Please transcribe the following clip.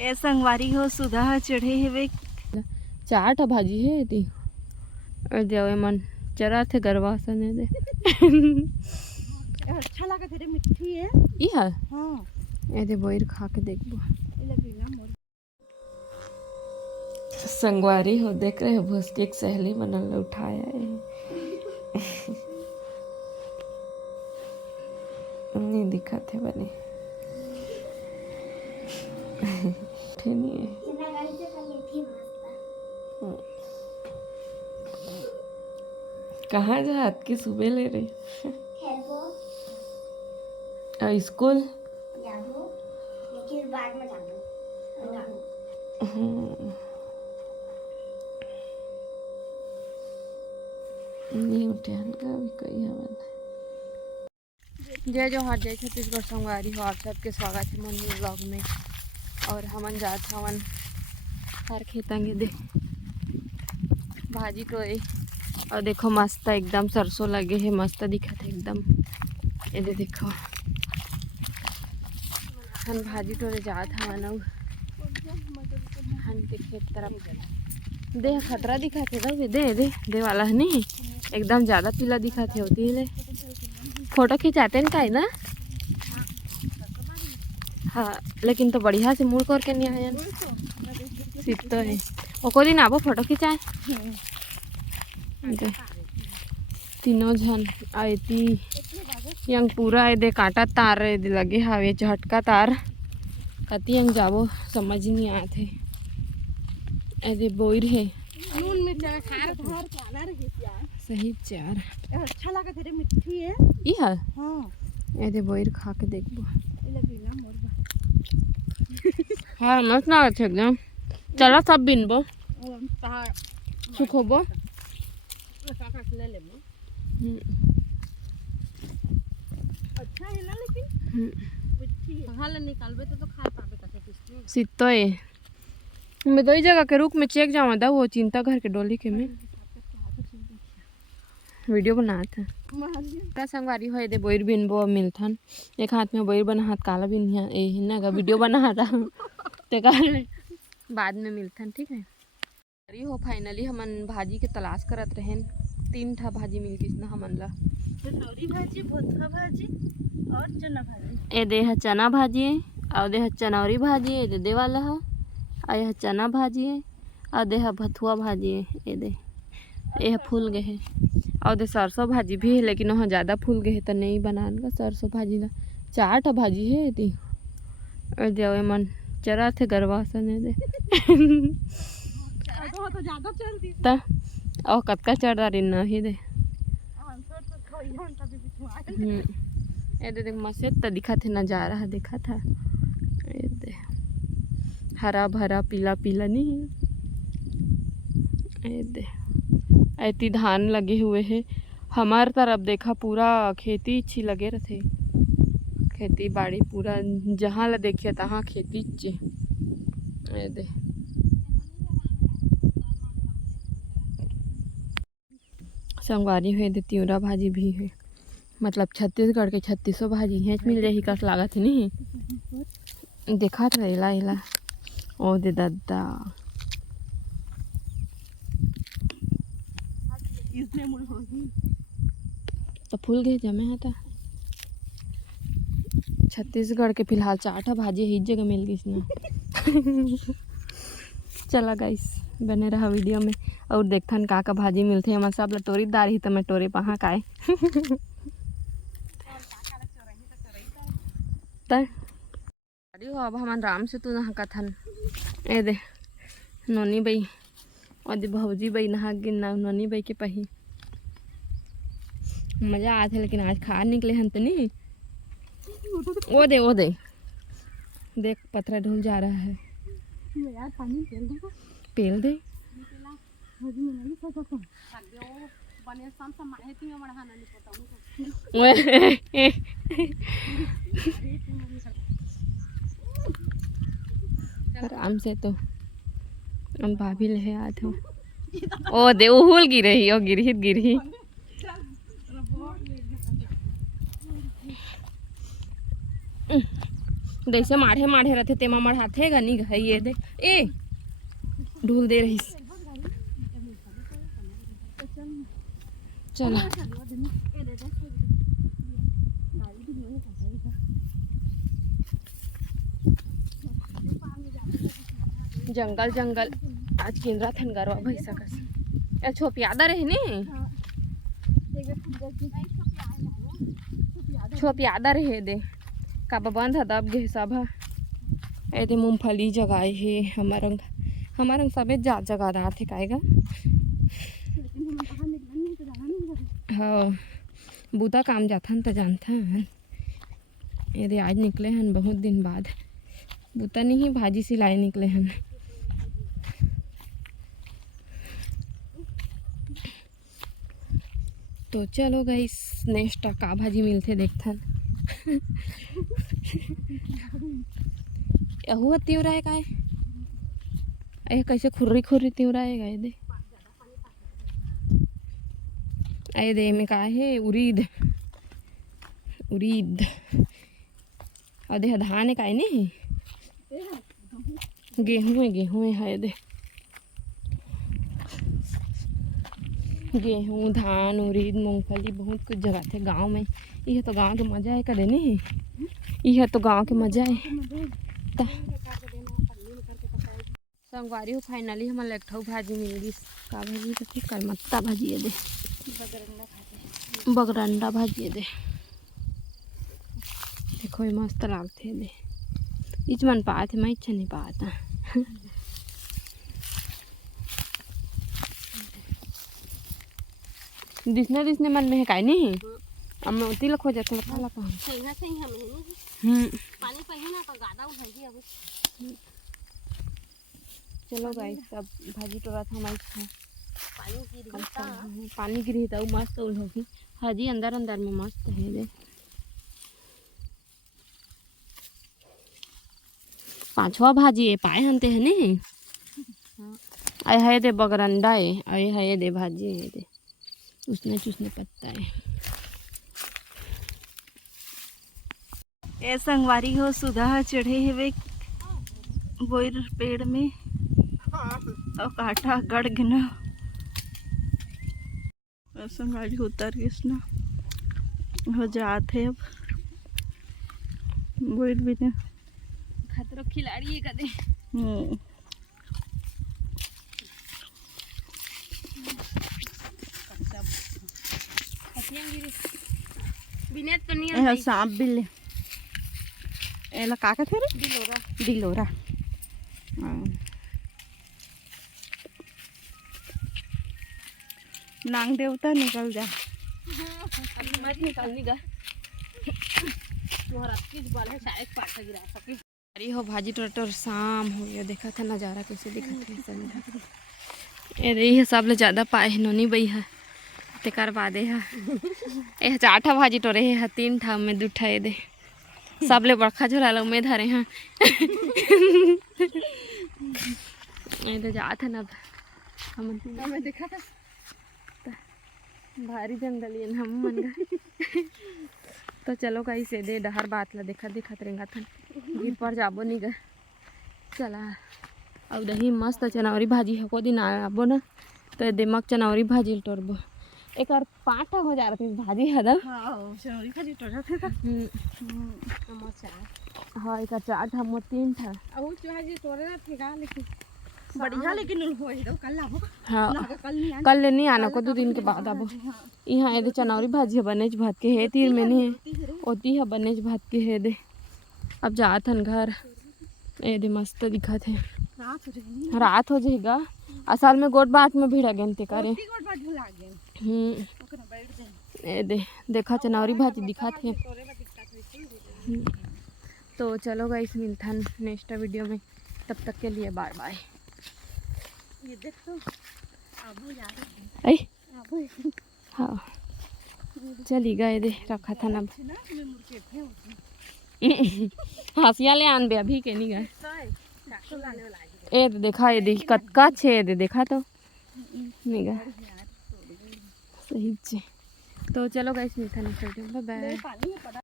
ए संगवारी हो सुधा चढ़े हेवे चाट भाजी है ती और देवे मन चरा थे गरवा सने दे अच्छा लगा तेरे मिठी है ई है हां ए दे बोइर खा के देखबो इला बिना मोर संगवारी हो देख रहे हो भुसकी एक सहेली मनल उठाया है नहीं दिखा थे बने ठेनी है कहाँ जा की सुबह ले रही स्कूल लेकिन बाद में जाना नहीं उठे का भी कोई हवन जय जोहार जय छत्तीसगढ़ संगवारी हो आप सबके स्वागत है मन ब्लॉग में। और हमन जात हवन हर खेतंगे दे भाजी टोए और देखो मस्त एकदम सरसों लगे है मस्त दिखत है एकदम ये देखो हम भाजी टोरे जात हवन और हम के खेत तरफ दे खतरा दिखत है दे दे दे वाला है नहीं एकदम ज़्यादा पीला दिखत है होती है फोटो खिंचाते हैं का ना हाँ लेकिन तो बढ़िया से मुड़ करके नहीं आया सीत तो है वो को दिन आबो फोटो खिंचाए तीनों जन आती यंग पूरा दे काटा तार लगे हावे झटका तार कति यंग जाबो समझ नहीं आते ऐसे बोइर है नून मिर्च खार घर खाना रे यार सही चार अच्छा लगा तेरे मिठी है ई है हां ऐसे बोइर खा के देखबो इला बिना मोर हाँ मस्त ना अच्छे एकदम चलो सब बिनबो ता सुखोबो काका ले लेबो अच्छा है ना लेकिन मिठी कहां ले निकालबे तो खा पाबे कैसे किसको सीतो है मैं दो ही जगह के रुक में चेक जाऊँ था वो चिंता घर के डोली के में वीडियो बना था का संगवारी हो दे बोइर बिन बो मिलथन एक हाथ में बोइर बना हाथ काला बिन ए ना का वीडियो बना था ते का बाद में मिलथन ठीक है अरे हो फाइनली हमन भाजी के तलाश करत रहेन 3 ठा भाजी मिल गिस ना हमन ला सौरी भाजी भोथवा भाजी और चना भाजी ए दे चना भाजी और दे चनौरी भाजी ए दे वाला है आ यह चना भाजी है और दे भथुआ भाजी है ये दे यह फूल गए है और दे सरसों भाजी भी है लेकिन वहाँ ज़्यादा फूल गए है तो नहीं बनान का सरसों भाजी ला 4 ठा भाजी है दी और दे मन चरा थे गरवा सने दे तो ज्यादा चल दी ता और कतका चढ़ रही नहीं दे ये दे मस्त तो दिखा थे नज़ारा है देखा था ये दे हरा भरा पीला पीला नहीं दे ऐती धान लगे हुए हैं हमार तरफ देखा पूरा खेती अच्छी लगे रहे खेती बाड़ी पूरा जहाँ ला देखिए तहाँ खेती चे दे संगवारी हुए दे तिवरा भाजी भी है मतलब छत्तीसगढ़ के 3600 भाजी है मिल जाही कस लागत है नहीं देखा था इला इला ओ दे दादा तो फूल गए जमे है था छत्तीसगढ़ के फिलहाल 4 ठा भाजी है इस जगह मिल गई ना चला गाइस बने रहा वीडियो में और देखथन का भाजी मिलते हम सब ला तोरी दार ही तो मैं टोरे पहाँ काए हो अब हम राम से तू नहा कथन ए दे नोनी बई और दे भौजी बई नहा गिन नोनी बई के पही मज़ा आते लेकिन आज खा निकले हम तो नहीं वो दे देख पथरा ढूल जा रहा है यार पानी पेल दे आराम से तो हम भाभी ले आते हो ओ दे उहुल गिरही ओ गिरही जैसे माढ़े माढ़े रहते तेमा मढ़ाथे गनी गई ये दे ए ढूल दे रही चलो जंगल जंगल आज केंद्रा थन गरवा भैसा कस ए छोपियादा रहे ने छोपियादा रहे दे काबा बंद है दब गे सब ए दे मूंगफली जगाए हे हमारंग सबे जात जगादार थे काएगा हाँ बूता काम जाथन तो जानथा ए दे आज निकले हन बहुत दिन बाद बूता नहीं भाजी सिलाई निकले हन तो चलो गाइस नेक्स्ट का भाजी मिलते देखथन यहू तिवरा है काय ए कैसे खुर्री खुर्री तिवरा है गाय दे ए दे में का है उरीद उरीद और दे धान है काय नहीं गेहूँ है दे गेहूँ धान उरीद मूंगफली बहुत कुछ जगह थे गांव में यह तो गांव के मजा है कदे नहीं यह तो गांव के मजा है संगवारी हो फाइनली हमारे एकठो भाजी मिल गई का भाजी तो करमत्ता भाजी है दे बगरंडा भाजी है दे देखो ये मस्त लागते दे इच मन पाते मैं इच्छा नहीं पाता दिसने मन में है काय नहीं अब मैं उती लखो जाते हैं काला कहाँ पानी पही ना तो गादा उठाई अब चलो गाइस सब भाजी टोरा था हमारी था पानी पानी गिरी था मस्त उल होगी हाजी अंदर अंदर में मस्त है दे पांचवा भाजी है पाए हनते है नहीं आए है दे बगरंडा है आए है दे भाजी है दे उसने पत्ता है ए संगवारी हो सुधा चढ़े हेवे बोर पेड़ में और काटा गड़ गिना संगवारी उतर किसना हो जाते अब बोर भी ने खतरो खिलाड़ी है कदे बिनेत तो नहीं है सांप बिल्ले एला का थे रे दिलोरा नांग देवता निकल जा अभी मत निकालनी गा मोहरा किस बाल है शायद पाटा गिरा सके अरे हो भाजी टोटर शाम हो गया देखा था नज़ारा कैसे दिखा था संध्या ये हिसाब ले ज़्यादा पाए है नोनी बई है तेकर बादे है ए चाठा भाजी टोरे है तीन ठा में दूठा है दे सब ले बड़खा झोला लो में धरे हैं ये तो जात है ना हम देखा था भारी जंगल ये हम मन गए तो चलो कहीं से दे डहर बात ला देखा रेंगा था गिर पर जाबो नहीं गए चला अब दही मस्त चनावरी भाजी है को दिन आबो ना तो दिमाग चनावरी भाजी टोरबो एक और 5 हो जा रहा भाजी है ना हां चनावरी भाजी टोरा थे हाँ एक 4 था 3 था अब जो भाजी टोरा थे का लेकिन बढ़िया लेकिन होई तो कल आबो हाँ कल नहीं आना को 2 दिन के बाद आबो यहाँ ये चनावरी भाजी बनेज भात के है तीर में नहीं होती है बनेज भात के है दे अब जात हन घर ए दे मस्त दिखा थे रात हो जाएगा असल में गोट बाट में भीड़ गए थे करे ए दे देखा चनावरी भाजी दिखा थे तो चलो गाइस मिलता नेक्स्ट वीडियो में तब तक के लिए बाय बाय ये देखो हाँ चली गए दे रखा था ना हंसिया ले आन बे अभी के नहीं गए ए देखा ये देख कतका छे दे देखा तो नहीं गए सही छे तो चलो गाइस मिलता नेक्स्ट वीडियो बाय बाय।